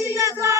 Rodriguez.